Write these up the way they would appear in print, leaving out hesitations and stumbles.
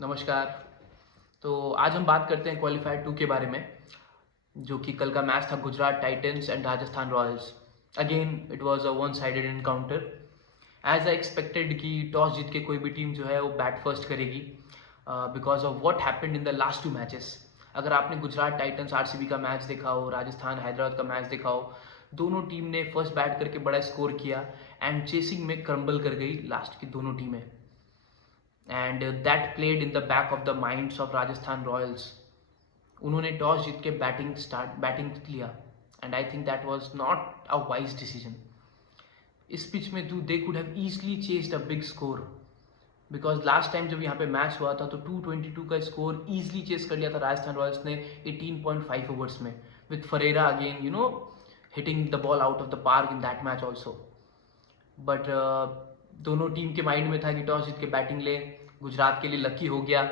नमस्कार। तो आज हम बात करते हैं क्वालीफायर 2 के बारे में, जो कि कल का मैच था Gujarat Titans and Rajasthan Royals. Again it was a one sided encounter. As I expected कि टॉस जीत के कोई भी टीम जो है वो बैट फर्स्ट करेगी, because of what happened in the last two matches. अगर आपने गुजरात टाइटंस आरसीबी का मैच देखा हो, राजस्थान हैदराबाद का मैच देखा हो, दोनों टीम ने फर्स्ट बैट करके बड़ा स्कोर किया एंड चेसिंग में क्रम्बल कर गई लास्ट की दोनों टीमें। And that played in the back of the minds of Rajasthan Royals. उन्होंने टॉस जीत के बैटिंग लिया and I think that was not a wise decision. इस पिच में they could have easily chased a big score, because last time जब यहाँ पे match हुआ था तो 222 का स्कोर इजीली चेस कर लिया था राजस्थान रॉयल्स ने 18.5 ओवर्स में, with Ferreira again hitting the ball out of the park in that match also. But दोनों टीम के माइंड में था कि टॉस जीत के बैटिंग ले। गुजरात के लिए लकी हो गया,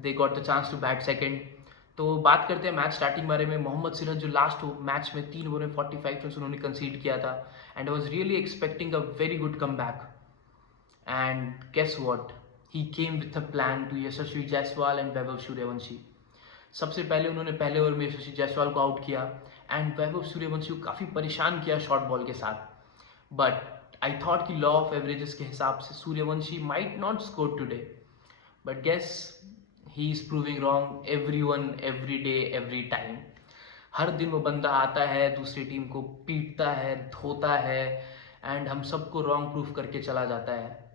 they got the chance to bat second. तो बात करते हैं मैच स्टार्टिंग बारे में। मोहम्मद सिराज जो लास्ट मैच में 3 ओवर में 45 रन उन्होंने कंसीड किया था and I was really expecting a very good comeback. And guess what, he came with a plan to Yashasvi Jaiswal and Vaibhav Suryavanshi. सबसे पहले उन्होंने पहले ओवर में यशस्वी जायसवाल को आउट किया एंड वैभव सूर्यवंशी को काफ़ी परेशान किया शॉर्ट बॉल के साथ। बट आई थॉट कि लॉ ऑफ एवरेजेस के हिसाब से Suryavanshi might not score today, but guess he is proving wrong every one every day every time. हर दिन वो बंदा आता है, दूसरी टीम को पीटता है, धोता है एंड हम सबको रॉन्ग प्रूफ करके चला जाता है।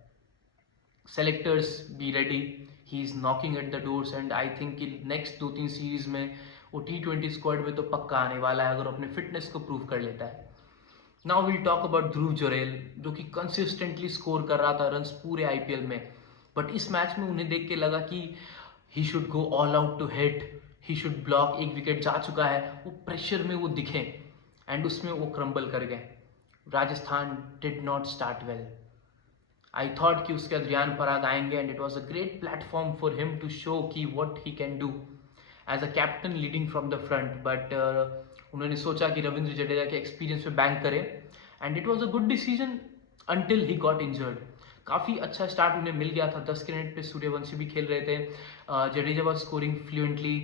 Selectors be ready, he is knocking at the doors and I think कि नेक्स्ट 2-3 सीरीज में वो T20 स्क्वाड में तो पक्का आने वाला है अगर अपने फिटनेस को प्रूव कर लेता है। नाउ विल टॉक अबाउट ध्रुव जुरैल, जो कि कंसिस्टेंटली स्कोर कर रहा था रन्स पूरे आईपीएल में। बट इस मैच में उन्हें देख के लगा कि he should go all out to hit, he should block. एक विकेट जा चुका है, वो प्रेशर में वो दिखे एंड उसमें वो क्रम्बल कर गए। Rajasthan did not start well. I thought कि उसके बाद रियान पराग आएंगे and it was a great platform for him to show कि what he can do as a captain leading from the front. But उन्होंने सोचा कि रविंद्र जडेजा के एक्सपीरियंस पे बैंक करें and it was a good decision until he got injured. काफ़ी अच्छा start उन्हें मिल गया था, 10 के मिनट पे सूर्यवंशी भी खेल रहे थे, Jadeja was scoring fluently.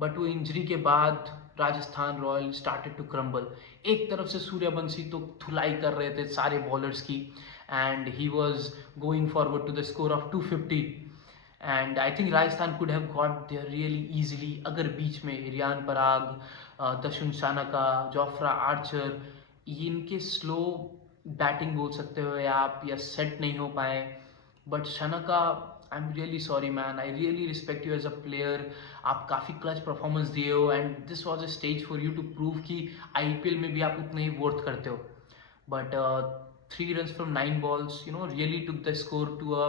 But वो इंजरी के बाद Rajasthan Royal started to crumble. एक तरफ से सूर्यवंशी तो धुलाई कर रहे थे सारे बॉलर्स की and he was going forward to the score of 250 and I think Rajasthan could have got there really easily अगर बीच में रियान पराग, दशुन शानका, जोफ्रा आर्चर, इनके स्लो बैटिंग बोल सकते हो आप, या सेट नहीं हो पाए। But Shanaka, I am really sorry man, I really respect you as a player. आप काफ़ी क्लच परफॉर्मेंस दिए हो and this was a stage for you to prove कि आईपीएल में भी आप उतने ही वर्थ करते हो। But 3 runs from 9 balls really took the score to a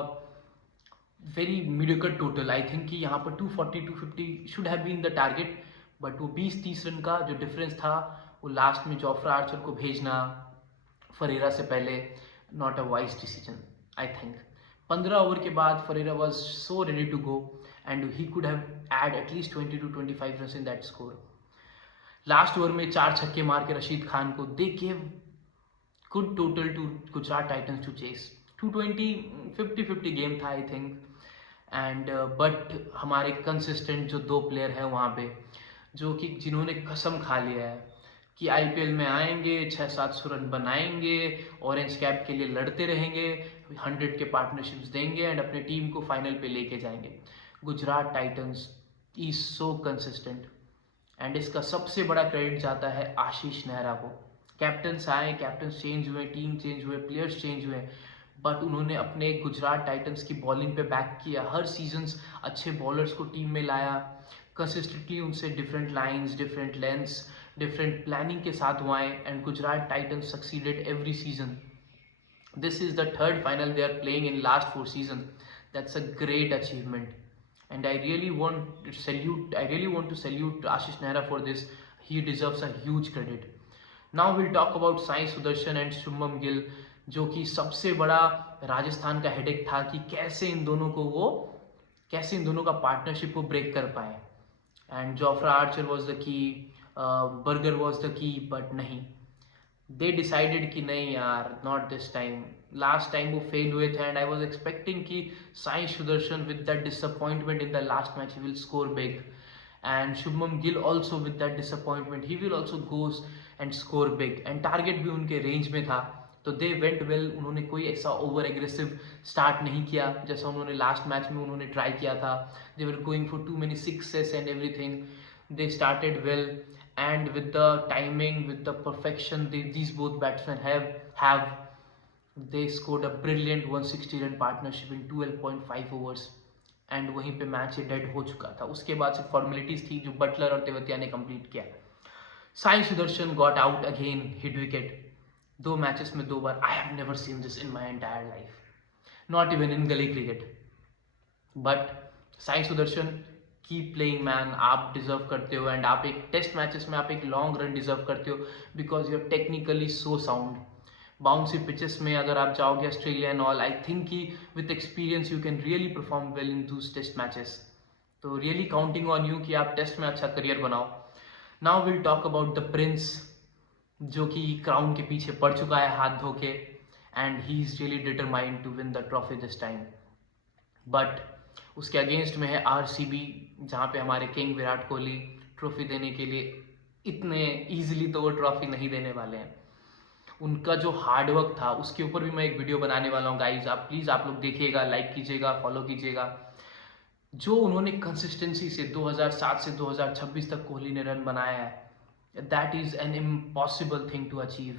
very mediocre total. I think कि यहाँ पर 240-250 should have been the target, but वो 20-30 रन का जो डिफरेंस था वो लास्ट में जोफ्रा आर्चर को भेजना फरेरा से पहले not a wise decision I think. 15 over के बाद Ferreira was so ready to go and he could have add at least 20-25 run in that score. Last over में 4 छक्के मार के रशीद खान को they gave good total to Gujarat Titans to chase. 220 50-50 game था I think and but हमारे consistent जो 2 player हैं वहाँ पे, जो कि जिन्होंने कसम खा लिया है कि आईपीएल में आएंगे, 600-700 रन बनाएंगे, ऑरेंज कैप के लिए लड़ते रहेंगे, 100 के पार्टनरशिप्स देंगे एंड अपने टीम को फाइनल पे लेके जाएंगे। Gujarat Titans is so consistent and इसका सबसे बड़ा क्रेडिट जाता है आशीष नेहरा को। कैप्टन्स आए, कैप्टन्स चेंज हुए, टीम चेंज हुए, प्लेयर्स चेंज हुए, बट उन्होंने अपने गुजरात टाइटंस की बॉलिंग पे बैक किया। हर सीजन्स अच्छे बॉलर्स को टीम में लाया, कंसिस्टेंटली उनसे different lines, different lengths, different planning के साथ वो आए and Gujarat Titans succeeded every season. This is the third final they are playing in last 4 seasons. That's a great achievement, and I really want to salute Ashish Nehra for this. He deserves a huge credit. Now we'll talk about Sai Sudarshan and Shubman Gill, जो कि सबसे बड़ा राजस्थान का headache था कि कैसे इन दोनों का पार्टनरशिप को ब्रेक कर पाए। And Jofra Archer was the key, burger was the key, but नहीं, दे डिसाइडेड कि नहीं यार, not this time, last time वो फेल हुए थे एंड आई वॉज एक्सपेक्टिंग कि Sai Sudarshan with that disappointment in the last match he will score big, and Shubman Gill also with that disappointment he will also goes and score big, and target भी उनके range में था, तो they went well. उन्होंने कोई ऐसा over aggressive start नहीं किया जैसा उन्होंने लास्ट मैच में उन्होंने ट्राई किया था. They were going for too many sixes and everything. They started well and with the timing, with the perfection these both batsmen have they scored a brilliant 160 run partnership in 12.5 overs and वहीं पे match dead हो चुका था. उसके बाद से formalities थी जो बटलर और तेवतिया ने कंप्लीट किया. Sai Sudharsan got out again, hit wicket. 2 matches में 2 बार. I have never seen this in my entire life, not even in gully cricket. But Sai Sudharsan keep playing man, आप डिजर्व करते हो एंड आप एक टेस्ट मैचेस में आप एक लॉन्ग रन डिजर्व करते हो because you are technically so sound. Bouncy pitches में अगर आप जाओगे Australia and all, I think कि with experience you can really perform well in those test matches. तो रियली काउंटिंग ऑन यू कि आप टेस्ट में अच्छा करियर बनाओ. Now will talk about the prince जो कि क्राउन के पीछे पड़ चुका है हाथ धो के, and he is really determined to win the trophy this time. But उसके अगेंस्ट में है आरसीबी, जहाँ पे हमारे किंग विराट कोहली ट्रॉफी देने के लिए इतने ईजिली तो वो ट्रॉफी नहीं देने वाले हैं. उनका जो हार्डवर्क था उसके ऊपर भी मैं एक वीडियो बनाने वाला हूँ गाइज. आप प्लीज़ आप लोग देखिएगा, लाइक कीजिएगा, फॉलो कीजिएगा. जो उन्होंने कंसिस्टेंसी से 2007 से 2026 तक कोहली ने रन बनाया है, that is an impossible thing to achieve.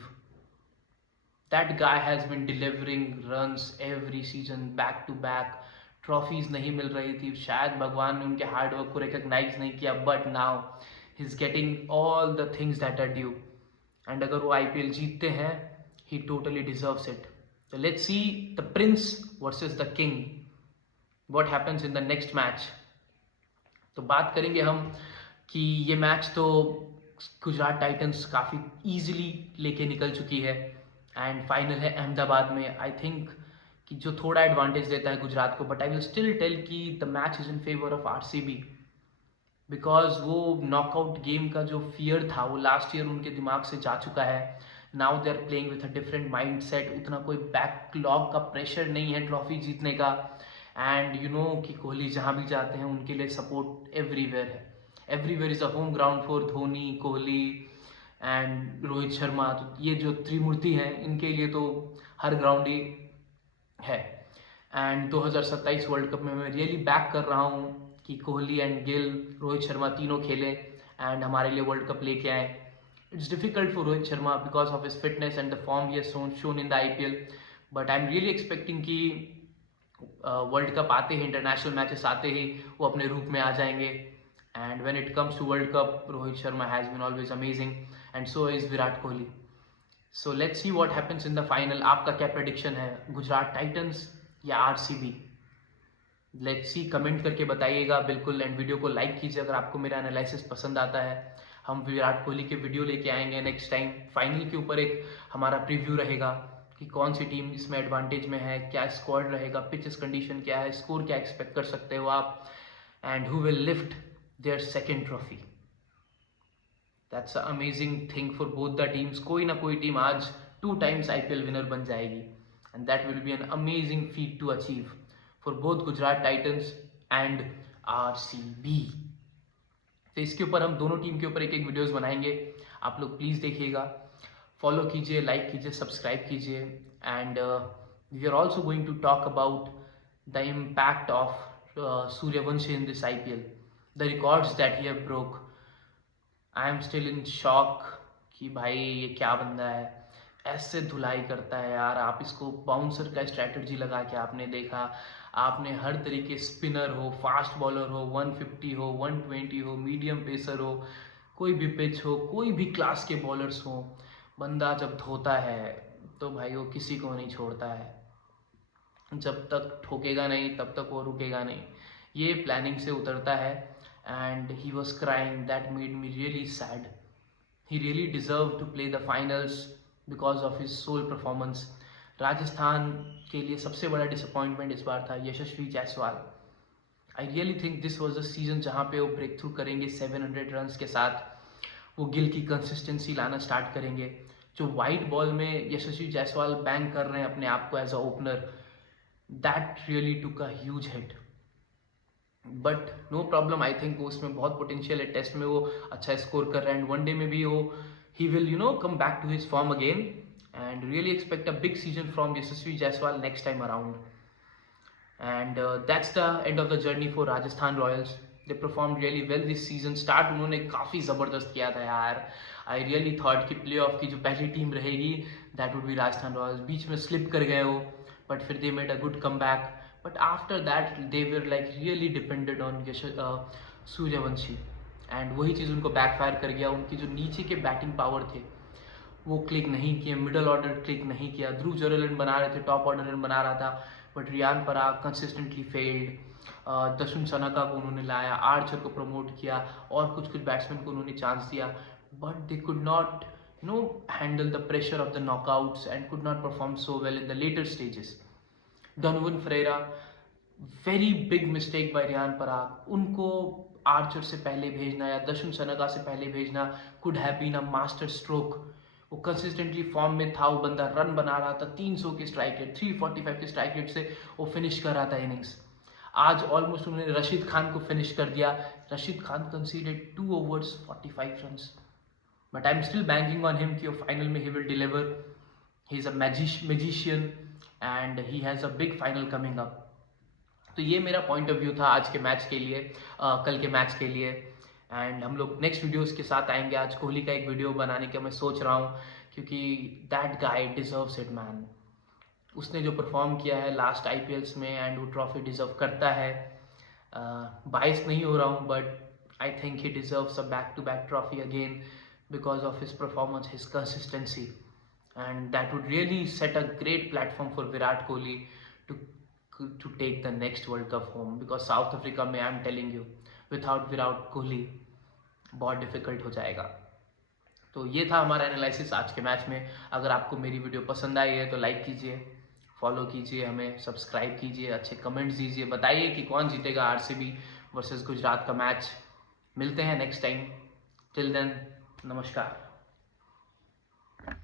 That guy has been delivering runs every season back to back. Trophies नहीं मिल रही थी, शायद भगवान ने उनके हार्डवर्क को रिकॉग्नाइज नहीं किया, but now he is getting all the things that are due. And अगर वो आईपीएल जीतते हैं, ही टोटली डिजर्व्स इट. तो let's see the prince versus the king, what happens in the next match. तो बात करेंगे हम कि ये मैच तो गुजरात टाइटंस काफ़ी ईजिली लेके निकल चुकी है एंड फाइनल है अहमदाबाद में. आई थिंक कि जो थोड़ा एडवांटेज देता है गुजरात को, but I will still tell कि the match is in favour of RCB because वो नॉकआउट गेम का जो फियर था वो लास्ट ईयर उनके दिमाग से जा चुका है. Now they are playing with a different mindset. उतना कोई बैकलॉग का प्रेशर नहीं है ट्रॉफी जीतने का. एंड यू नो कि कोहली जहाँ भी जाते हैं उनके लिए सपोर्ट एवरीवेयर है. Everywhere is a home ground for Dhoni, Kohli and Rohit Sharma. तो ये जो त्रिमूर्ति हैं इनके लिए तो हर ग्राउंड ही है. एंड 2027 वर्ल्ड कप में मैं रियली बैक कर रहा हूँ कि कोहली एंड गिल, रोहित शर्मा तीनों खेलें एंड हमारे लिए वर्ल्ड कप लेके आए. It's difficult for Rohit Sharma because of his fitness and the form he has shown in the IPL, but I am really expecting कि वर्ल्ड कप आते ही, इंटरनेशनल मैचेस आते ही वो अपने रूप में आ जाएंगे. And when it comes to world cup, Rohit Sharma has been always amazing and so is Virat Kohli. So let's see what happens in the final. आपका क्या प्रेडिक्शन है, गुजरात टाइटंस या आरसीबी? लेट्स सी, कमेंट करके बताइएगा बिल्कुल. एंड वीडियो को लाइक कीजिए अगर आपको मेरा एनालिसिस पसंद आता है. हम विराट कोहली के वीडियो लेके आएंगे नेक्स्ट टाइम. फाइनल के ऊपर एक हमारा प्रीव्यू रहेगा कि कौन सी टीम इसमें एडवांटेज में है, क्या स्क्वाड रहेगा, पिचेस कंडीशन क्या है, स्कोर क्या एक्सपेक्ट कर सकते हो आप, and who will lift their second trophy. That's a amazing thing for both the teams. कोई ना कोई टीम आज 2 टाइम्स आईपीएल विनर बन जाएगी and that will be an amazing feat to achieve for both Gujarat Titans and RCB. तो इसके ऊपर हम दोनों टीम के ऊपर एक एक वीडियोस बनाएंगे. आप लोग प्लीज़ देखिएगा, फॉलो कीजिए, लाइक कीजिए, सब्सक्राइब कीजिए. And we are also going to talk about the impact of Suryavanshi in this IPL, the records that he have broke. I am still in shock कि भाई ये क्या बंदा है, ऐसे धुलाई करता है यार. आप इसको बाउंसर का स्ट्रैटेजी लगा के आपने देखा, आपने हर तरीके, स्पिनर हो, फास्ट बॉलर हो, 150 हो, 120 हो, मीडियम पेसर हो, कोई भी पिच हो, कोई भी क्लास के बॉलर्स हो, बंदा जब धोता है तो भाई वो किसी को नहीं छोड़ता है. जब तक ठोकेगा नहीं तब तक वो रुकेगा नहीं. ये प्लानिंग से उतरता है. And he was crying, that made me really sad. He really deserve to play the finals because of his soul performance. Rajasthan के लिए सबसे बड़ा डिसअपॉइंटमेंट इस बार था Yashasvi Jaiswal. I really think this was a season जहाँ पे वो ब्रेक थ्रू करेंगे 700 रन्स के साथ. वो गिल की कंसिस्टेंसी लाना स्टार्ट करेंगे. जो वाइट बॉल में यशस्वी जायसवाल बैंग कर रहे हैं अपने आप को as a opener, that really took a huge hit. But no problem, I think उसमें बहुत पोटेंशियल है, टेस्ट में वो अच्छा स्कोर कर रहा है एंड वनडे में भी वो ही will come back to his form again and really expect a big season from Yashasvi Jaiswal next time around. And that's the end of the journey for Rajasthan Royals. They perform really well this season. Start उन्होंने काफ़ी ज़बरदस्त किया था यार। I really thought कि playoff की जो पहली टीम रहेगी that would be Rajasthan Royals. बीच में स्लिप कर गए वो, बट फिर they made a good come back. But after that they were like really depended on Suryavanshi and वही चीज़ उनको बैकफायर कर गया। उनकी जो नीचे के बैटिंग पावर थे वो क्लिक नहीं किए, मिडल ऑर्डर क्लिक नहीं किया। ध्रुव जुरैल रन बना रहे थे, टॉप ऑर्डर रन बना रहा था, but Riyan Parag consistently failed. Dasun Shanaka को उन्होंने लाया, आर्चर को प्रमोट किया और कुछ बैट्समैन को उन्होंने चांस दिया, but they could not handle the pressure of the knockouts and could not perform so well in the later stages. Donovan Ferreira, very big mistake by Riyan Parag. उनको आर्चर से पहले भेजना या दशुन सनका से पहले भेजना could have been a master stroke. वो consistently form में था, वो बंदा रन बना रहा था, 300 के स्ट्राइक रेट, 345 के स्ट्राइक रेट से वो फिनिश कर रहा था इनिंग्स। आज ऑलमोस्ट उन्होंने रशीद खान को फिनिश कर दिया। Rashid Khan considered 2 overs 45 runs, but I am still banking on him कि वो फाइनल में he will deliver. He is a magician and he has a big final coming up. तो ये मेरा पॉइंट ऑफ व्यू था आज के मैच के लिए, कल के मैच के लिए। एंड हम लोग नेक्स्ट वीडियोस के साथ आएंगे। आज कोहली का एक वीडियो बनाने का मैं सोच रहा हूँ, क्योंकि that guy deserves it man. उसने जो परफॉर्म किया है लास्ट IPLs में एंड वो ट्रॉफी डिजर्व करता है। बाइस नहीं हो रहा हूँ, but I think he deserves a back to back trophy again because of his performance, his consistency, and that would really set a great platform for Virat Kohli to take the next World Cup home, because South Africa में I am telling you without Virat Kohli बहुत difficult हो जाएगा। तो ये था हमारा analysis आज के मैच में। अगर आपको मेरी वीडियो पसंद आई है तो लाइक कीजिए, फॉलो कीजिए हमें, सब्सक्राइब कीजिए, अच्छे कमेंट्स दीजिए, बताइए कि कौन जीतेगा RCB वर्सेस गुजरात का मैच। मिलते हैं नेक्स्ट टाइम। टिल देन, नमस्कार।